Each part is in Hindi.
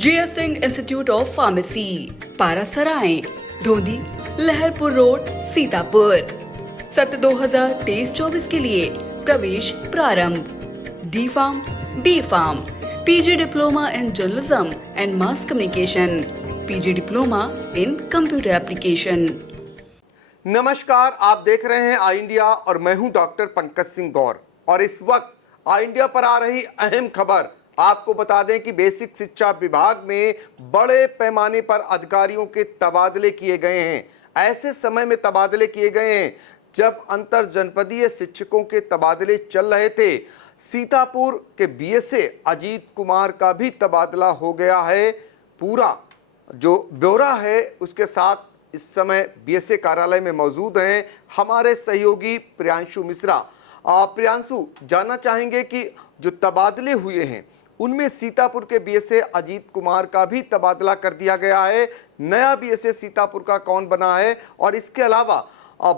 GS Singh institute of pharmacy, Parasrai, Dhondhi, Laharpur road, Sitapur. सत्र 2023-24 के लिए प्रवेश प्रारंभ। D pharm, B pharm, PG diploma in journalism and mass communication, PG diploma in computer application. नमस्कार, आप देख रहे हैं आई इंडिया और मैं हूं डॉक्टर पंकज सिंह गौर। और इस वक्त आई इंडिया पर आ रही अहम खबर आपको बता दें कि बेसिक शिक्षा विभाग में बड़े पैमाने पर अधिकारियों के तबादले किए गए हैं। ऐसे समय में तबादले किए गए हैं जब अंतर जनपदीय शिक्षकों के तबादले चल रहे थे। सीतापुर के BSA अजीत कुमार का भी तबादला हो गया है। पूरा जो ब्यौरा है उसके साथ इस समय BSA कार्यालय में मौजूद हैं हमारे सहयोगी प्रियांशु मिश्रा। प्रियांशु, जानना चाहेंगे कि जो तबादले हुए हैं उनमें सीतापुर के BSA अजीत कुमार का भी तबादला कर दिया गया है। नया BSA सीतापुर का कौन बना है और इसके अलावा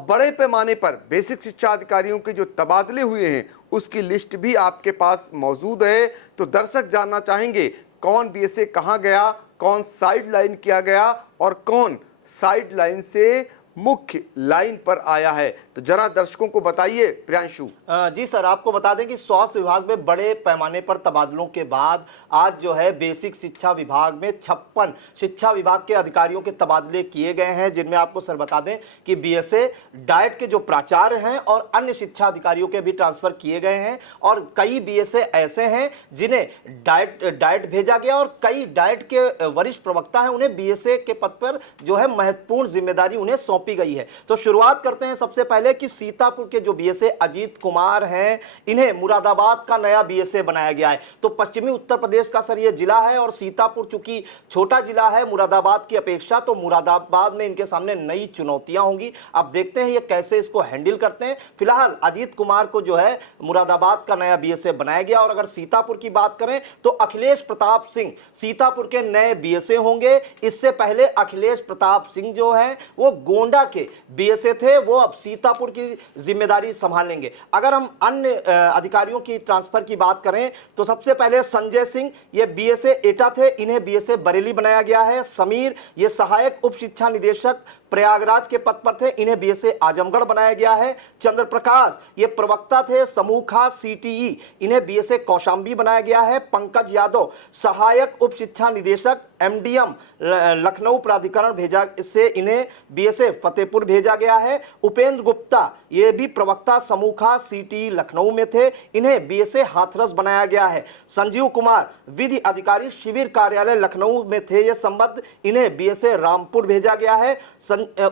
बड़े पैमाने पर बेसिक शिक्षा अधिकारियों के जो तबादले हुए हैं उसकी लिस्ट भी आपके पास मौजूद है। तो दर्शक जानना चाहेंगे कौन BSA कहाँ गया, कौन साइड लाइन किया गया और कौन साइड लाइन से मुख्य लाइन पर आया है। तो जरा दर्शकों को बताइए प्रियांशु। जी सर, आपको बता दें कि स्वास्थ्य विभाग में बड़े पैमाने पर तबादलों के बाद आज जो है बेसिक शिक्षा विभाग में 56 शिक्षा विभाग के अधिकारियों के तबादले किए गए हैं, जिनमें आपको सर बता दें कि BSA डाइट के जो प्राचार्य हैं और अन्य शिक्षा अधिकारियों के भी ट्रांसफर किए गए हैं। और कई BSA ऐसे हैं जिन्हें डाइट भेजा गया और कई डाइट के वरिष्ठ प्रवक्ता हैं, उन्हें BSA के पद पर जो है महत्वपूर्ण जिम्मेदारी उन्हें सौंपी गई है। तो शुरुआत करते हैं सबसे पहले कि सीतापुर के जो BSA अजीत कुमार हैं, इन्हें मुरादाबाद का नया BSA बनाया गया है। तो पश्चिमी उत्तर प्रदेश का सर ये जिला है और सीतापुर चूंकि छोटा जिला है मुरादाबाद की अपेक्षा, तो मुरादाबाद में इनके सामने नई चुनौतियां होंगी। अब देखते हैं ये कैसे इसको हैंडल करते हैं। फिलहाल अजीत कुमार को जो है मुरादाबाद का नया BSA बनाया गया। और अगर सीतापुर की बात करें तो अखिलेश प्रताप सिंह सीतापुर के नए BSA होंगे। इससे पहले अखिलेश प्रताप सिंह जो है वो गोंडा के BSA थे, वो अब सीतापुर की जिम्मेदारी संभालेंगे। अगर हम अन्य अधिकारियों की ट्रांसफर की बात करें तो सबसे पहले संजय सिंह, ये BSA एटा थे, इन्हें BSA बरेली बनाया गया है। समीर, ये सहायक उप शिक्षा निदेशक प्रयागराज के पद पर थे, इन्हें BSA आजमगढ़ बनाया गया है। चंद्र प्रकाश, ये प्रवक्ता थे समूखा CTE, इन्हें BSA कौशाम्बी बनाया गया है। पंकज यादव, सहायक उप शिक्षा निदेशक MDM लखनऊ प्राधिकरण भेजा, इससे इन्हें BSA फतेहपुर भेजा गया है। उपेंद्र गुप्ता, ये भी प्रवक्ता समूखा CTE लखनऊ में थे, इन्हें BSA हाथरस बनाया गया है। संजीव कुमार, विधि अधिकारी शिविर कार्यालय लखनऊ में थे ये संबद्ध, इन्हें BSA रामपुर भेजा गया है।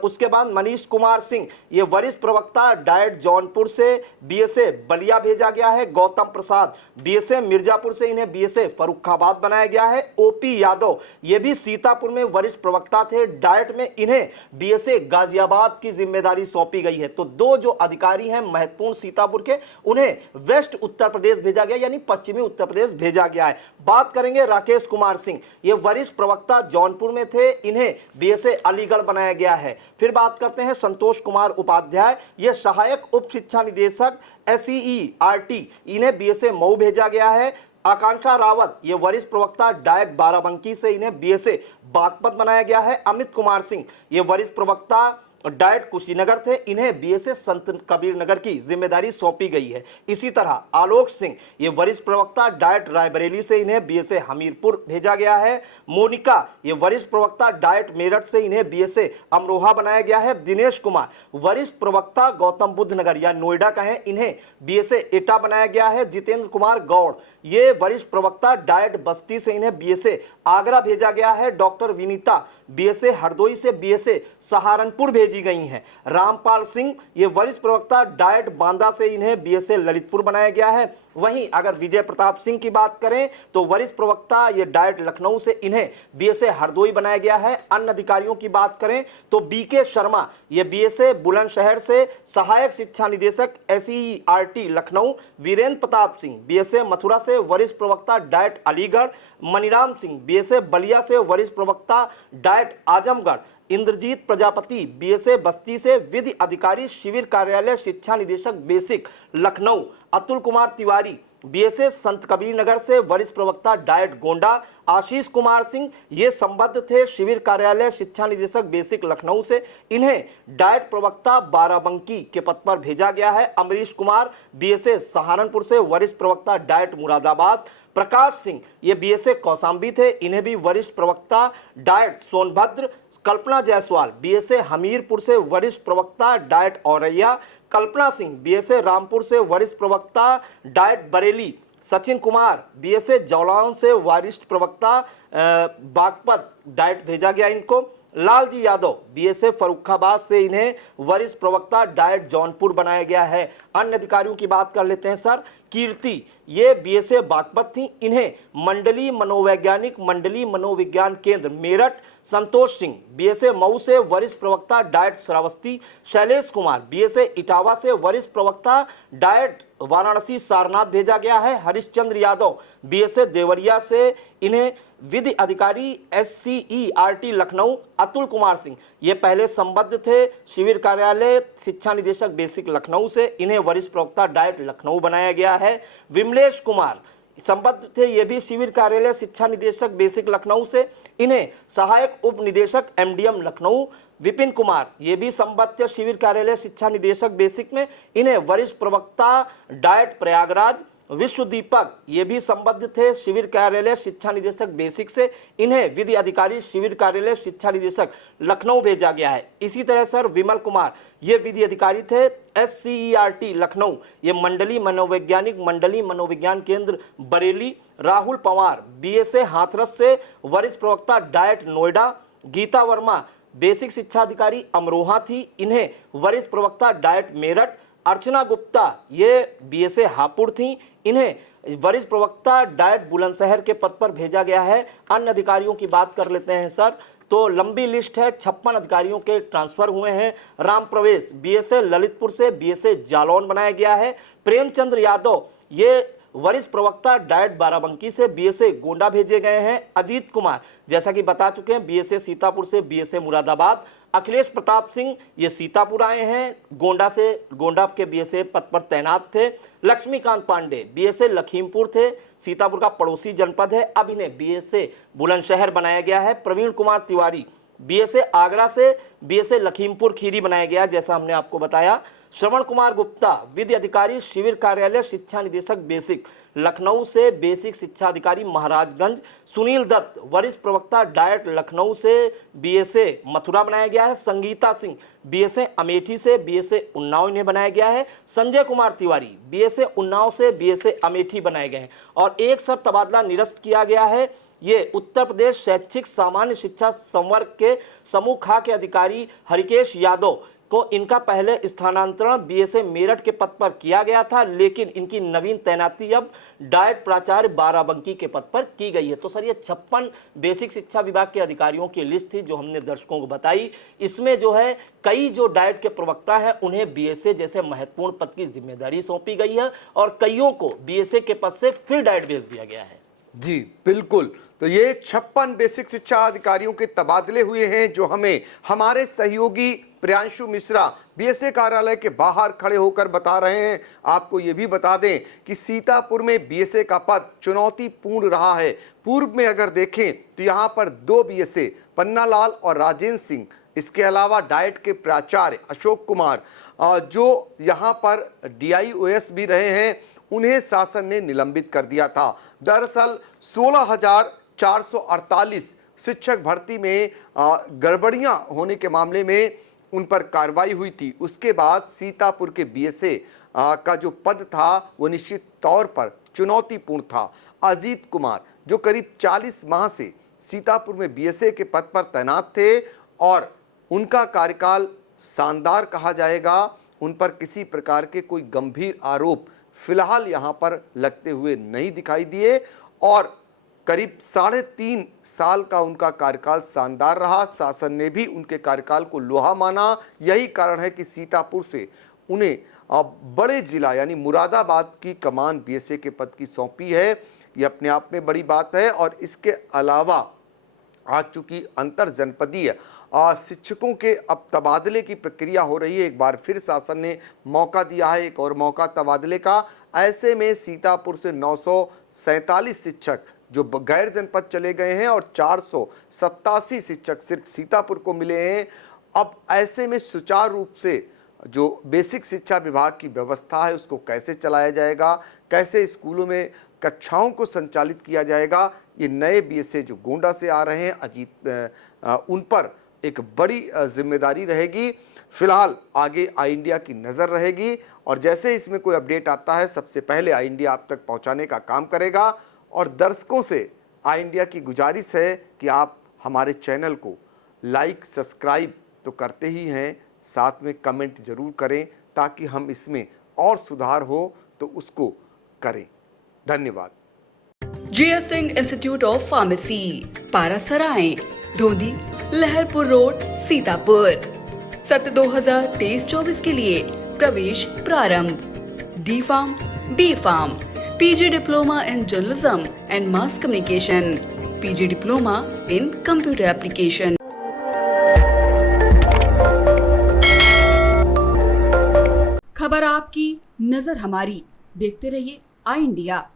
उसके बाद मनीष कुमार सिंह, ये वरिष्ठ प्रवक्ता डाइट जौनपुर से BSA बलिया भेजा गया है। गौतम प्रसाद, BSA मिर्जापुर से, इन्हें BSA फर्रुखाबाद बनाया गया है। OP यादव, ये भी सीतापुर में वरिष्ठ प्रवक्ता थे डाइट में, इन्हें BSA गाजियाबाद की जिम्मेदारी सौंपी गई है। तो दो जो अधिकारी हैं महत्वपूर्ण सीतापुर के, उन्हें वेस्ट उत्तर प्रदेश भेजा गया, यानी पश्चिमी उत्तर प्रदेश भेजा गया है। बात करेंगे राकेश कुमार सिंह, ये वरिष्ठ प्रवक्ता जौनपुर में थे, इन्हें BSA अलीगढ़ बनाया गया है। फिर बात करते हैं संतोष कुमार उपाध्याय, ये सहायक उप शिक्षा निदेशक SEERT, इन्हें BSA मऊ भेजा गया है। आकांक्षा रावत, ये वरिष्ठ प्रवक्ता डाइट बाराबंकी से, इन्हें BSA बागपत बनाया गया है। अमित कुमार सिंह, ये वरिष्ठ प्रवक्ता डाइट कुशीनगर थे, इन्हें BSA संत कबीर नगर की जिम्मेदारी सौंपी गई है। इसी तरह आलोक सिंह, ये वरिष्ठ प्रवक्ता डाइट रायबरेली से, इन्हें BSA हमीरपुर भेजा गया है। मोनिका, ये वरिष्ठ प्रवक्ता डाइट मेरठ से, इन्हें BSA अमरोहा बनाया गया है। दिनेश कुमार, वरिष्ठ प्रवक्ता गौतम बुद्ध नगर या नोएडा का है, इन्हें BSA एटा बनाया गया है। जितेंद्र कुमार गौड़, ये वरिष्ठ प्रवक्ता डाइट बस्ती से, इन्हें BSA आगरा भेजा गया है। डॉक्टर विनीता, BSA हरदोई से BSA सहारनपुर भेजी गई हैं। रामपाल सिंह, ये वरिष्ठ प्रवक्ता डाइट बांदा से, इन्हें BSA ललितपुर बनाया गया है। वहीं अगर विजय प्रताप सिंह की बात करें तो वरिष्ठ प्रवक्ता ये डाइट लखनऊ से, इन्हें BSA हरदोई बनाया गया है। अन्य अधिकारियों की बात करें तो BK शर्मा, ये BSA बुलंदशहर से सहायक शिक्षा निदेशक SEERT लखनऊ। वीरेंद्र प्रताप सिंह, BSA मथुरा से वरिष्ठ प्रवक्ता डाइट अलीगढ़। मनीराम सिंह, BSA बलिया से वरिष्ठ प्रवक्ता डाइट आजमगढ़। इंद्रजीत प्रजापति, BSA बस्ती से विधि अधिकारी शिविर कार्यालय शिक्षा निदेशक बेसिक लखनऊ। अतुल कुमार तिवारी, बीएसए संत कबीर नगर से वरिष्ठ प्रवक्ता डाइट गोंडा आशीष कुमार सिंह ये संबद्ध थे शिविर कार्यालय शिक्षा निदेशक बेसिक लखनऊ से। इन्हें डाइट प्रवक्ता बाराबंकी के पद पर भेजा गया है। अमरीश कुमार बीएसए सहारनपुर से वरिष्ठ प्रवक्ता डाइट मुरादाबाद। प्रकाश सिंह ये बीएसए कौशाम्बी थे, इन्हें भी वरिष्ठ प्रवक्ता डाइट सोनभद्र। कल्पना जायसवाल बीएसए हमीरपुर से वरिष्ठ प्रवक्ता डाइट औरैया। कल्पना सिंह बीएसए रामपुर से वरिष्ठ प्रवक्ता डाइट बरेली। सचिन कुमार बीएसए जौलान से वरिष्ठ प्रवक्ता बागपत डाइट भेजा गया इनको। लालजी यादव बीएसए फर्रुखाबाद से इन्हें वरिष्ठ प्रवक्ता डाइट जौनपुर बनाया गया है। अन्य अधिकारियों की बात कर लेते हैं सर। कीर्ति ये बीएसए बागपत थी, इन्हें मंडली मनोविज्ञान केंद्र मेरठ। संतोष सिंह बीएसए मऊ से वरिष्ठ प्रवक्ता डाइट श्रावस्ती। शैलेश कुमार बीएसए इटावा से वरिष्ठ प्रवक्ता डाइट वाराणसी सारनाथ भेजा गया है। हरिश्चंद्र यादव बीएसए देवरिया से इन्हें विधि अधिकारी SCERT लखनऊ। अतुल कुमार सिंह ये पहले संबद्ध थे शिविर कार्यालय शिक्षा निदेशक बेसिक लखनऊ से, इन्हें वरिष्ठ प्रवक्ता डाइट लखनऊ बनाया गया है। विमलेश कुमार संबद्ध थे, ये भी शिविर कार्यालय शिक्षा निदेशक बेसिक लखनऊ से, इन्हें सहायक उप निदेशक MDM लखनऊ। विपिन कुमार ये भी संबद्ध थे शिविर कार्यालय शिक्षा निदेशक बेसिक में, इन्हें वरिष्ठ प्रवक्ता डाइट प्रयागराज। विश्व दीपक ये भी संबद्ध थे शिविर कार्यालय शिक्षा निदेशक बेसिक से, इन्हें विधि अधिकारी शिविर कार्यालय शिक्षा निदेशक लखनऊ भेजा गया है। इसी तरह सर विमल कुमार ये विधि अधिकारी थे SCERT लखनऊ, ये मंडली मनोविज्ञान केंद्र बरेली। राहुल पवार बीएसए हाथरस से वरिष्ठ प्रवक्ता डाइट नोएडा। गीता वर्मा बेसिक शिक्षा अधिकारी अमरोहा थी, इन्हें वरिष्ठ प्रवक्ता डाइट मेरठ। अर्चना गुप्ता ये बीएसए हापुड़ थी, इन्हें वरिष्ठ प्रवक्ता डाइट बुलंदशहर के पद पर भेजा गया है। अन्य अधिकारियों की बात कर लेते हैं सर, तो लंबी लिस्ट है, 56 अधिकारियों के ट्रांसफर हुए हैं। राम प्रवेश बीएसए ललितपुर से बीएसए जालौन बनाया गया है। प्रेमचंद्र यादव ये वरिष्ठ प्रवक्ता डाइट बाराबंकी से बीएसए गोंडा भेजे गए हैं। अजीत कुमार जैसा कि बता चुके हैं बीएसए सीतापुर से बीएसए मुरादाबाद। अखिलेश प्रताप सिंह ये सीतापुर आए हैं, गोंडा के बीएसए पद पर तैनात थे। लक्ष्मीकांत पांडे बीएसए लखीमपुर थे, सीतापुर का पड़ोसी जनपद है, अब इन्हें बीएसए बुलंदशहर बनाया गया है। प्रवीण कुमार तिवारी बीएसए आगरा से बीएसए लखीमपुर खीरी बनाया गया जैसा हमने आपको बताया। श्रवण कुमार गुप्ता विधि अधिकारी शिविर कार्यालय शिक्षा निदेशक बेसिक लखनऊ से बेसिक शिक्षा अधिकारी महाराजगंज। सुनील दत्त वरिष्ठ प्रवक्ता डाइट लखनऊ से बीएसए मथुरा बनाया गया है। संगीता सिंह बीएसए अमेठी से बीएसए उन्नाव इन्हें बनाया गया है। संजय कुमार तिवारी बीएसए उन्नाव से बीएसए अमेठी बनाए गए हैं। और एक सर तबादला निरस्त किया गया है, ये उत्तर प्रदेश शैक्षिक सामान्य शिक्षा संवर्ग के समूह खा के अधिकारी हरिकेश यादव को इनका पहले स्थानांतरण बीएसए मेरठ के पद पर किया गया था, लेकिन इनकी नवीन तैनाती अब डाइट प्राचार्य बाराबंकी के पद पर की गई है। तो सर ये 56 बेसिक शिक्षा विभाग के अधिकारियों की लिस्ट थी जो हमने दर्शकों को बताई। इसमें जो है कई जो डाइट के प्रवक्ता हैं उन्हें बीएसए जैसे महत्वपूर्ण पद की जिम्मेदारी सौंपी गई है और कईयों को बीएसए के पद से फिर डाइट भेज दिया गया है। जी बिल्कुल, तो ये 56 बेसिक शिक्षा अधिकारियों के तबादले हुए हैं जो हमें हमारे सहयोगी प्रियांशु मिश्रा बीएसए कार्यालय के बाहर खड़े होकर बता रहे हैं। आपको ये भी बता दें कि सीतापुर में बीएसए का पद चुनौतीपूर्ण रहा है। पूर्व में अगर देखें तो यहाँ पर 2 बीएसए पन्नालाल और राजेंद्र सिंह, इसके अलावा डाइट के प्राचार्य अशोक कुमार जो यहाँ पर DIOS भी रहे हैं, उन्हें शासन ने निलंबित कर दिया था। दरअसल 16,448 शिक्षक भर्ती में गड़बड़ियां होने के मामले में उन पर कार्रवाई हुई थी। उसके बाद सीतापुर के बीएसए का जो पद था वो निश्चित तौर पर चुनौतीपूर्ण था। अजीत कुमार जो करीब 40 माह से सीतापुर में बीएसए के पद पर तैनात थे और उनका कार्यकाल शानदार कहा जाएगा, उन पर किसी प्रकार के कोई गंभीर आरोप फिलहाल यहाँ पर लगते हुए नहीं दिखाई दिए और करीब 3.5 साल का उनका कार्यकाल शानदार रहा। शासन ने भी उनके कार्यकाल को लोहा माना। यही कारण है कि सीतापुर से उन्हें बड़े जिला यानी मुरादाबाद की कमान बीएसए के पद की सौंपी है। ये अपने आप में बड़ी बात है। और इसके अलावा आज चूंकि अंतर जनपदीय शिक्षकों के अब तबादले की प्रक्रिया हो रही है, एक बार फिर शासन ने मौका दिया है, एक और मौका तबादले का। ऐसे में सीतापुर से 947 शिक्षक जो गैर जनपद चले गए हैं और 487 शिक्षक सिर्फ सीतापुर को मिले हैं। अब ऐसे में सुचारू रूप से जो बेसिक शिक्षा विभाग की व्यवस्था है उसको कैसे चलाया जाएगा, कैसे स्कूलों में कक्षाओं को संचालित किया जाएगा, ये नए बीएसए जो गोंडा से आ रहे हैं उन पर एक बड़ी जिम्मेदारी रहेगी। फिलहाल आगे आई इंडिया की नज़र रहेगी और जैसे इसमें कोई अपडेट आता है सबसे पहले आई इंडिया आप तक पहुंचाने का काम करेगा। और दर्शकों से आई इंडिया की गुजारिश है कि आप हमारे चैनल को लाइक सब्सक्राइब तो करते ही हैं, साथ में कमेंट जरूर करें ताकि हम इसमें और सुधार हो तो उसको करें। धन्यवाद। JS Singh institute of pharmacy, Parasrai, Dhondhi, Laharpur road, Sitapur. सत्र 2023-24 के लिए प्रवेश प्रारंभ। D Farm, B Farm, PG diploma in journalism and mass communication, PG diploma in computer application. खबर आपकी, नजर हमारी। देखते रहिए आई इंडिया।